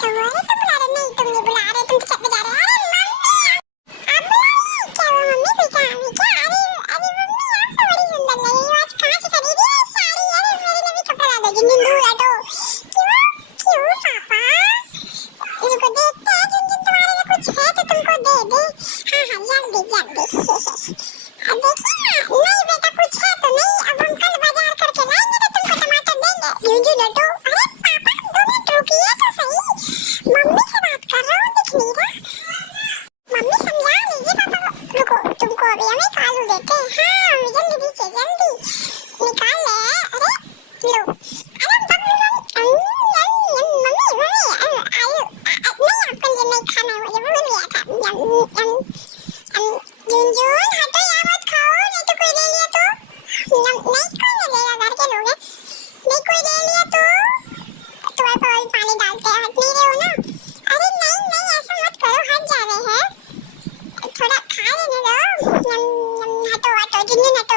तो अरे तुम बुला रहे, नहीं तुम नहीं बुला रहे, तुम छत पे जा रहे हो। अरे मम्मी अब क्या हुआ मम्मी, कोई काम है क्या? अरे मम्मी आप तो बड़ी सुंदर लग रही हो, आज कहाँ से खरीदी है साड़ी? अरे मेरे लिए भी कपड़ा ला दो जिन दूर हटो। क्यों पापा, इनको देखते हैं जिन जिन तुम्हारे लिए कुछ है तो तुमको दे दे। हाँ जल्दी जल्दी। अब देखिए ना, नहीं बेटा कुछ है तो नहीं, अब हम कल बाजार करके लाएंगे तो तुमको टमाटर देंगे। यूजू लड्डू, अरे पापा 2 मिनट रुकिए तो सही, मम्मी से बात कर रहा हूँ, दिख नहीं रहा। मम्मी समझा लीजिए पापा को। रुको तुमको अभी हम एक आलू देते हैं। हाँ जल्दी दीजिए, जल्दी निकाल ले। अरे लो, अरे मम्मी आलू नहीं, आपको ये नहीं खाना है, मुझे भूल गया था। झुनझुन हटो, यहाँ मत खाओ, नहीं तो कोई ले लिया तो। नहीं कोई नहीं लेगा, घर के लोग हैं। नहीं कोई ले लिया तो तुम्हारे पास भी पानी डालते हैं, हट नहीं रहे हो ना? अरे नहीं ऐसा मत करो, हट जा रहे हैं, थोड़ा खा लेने दो। हटो झुनझुन हटो।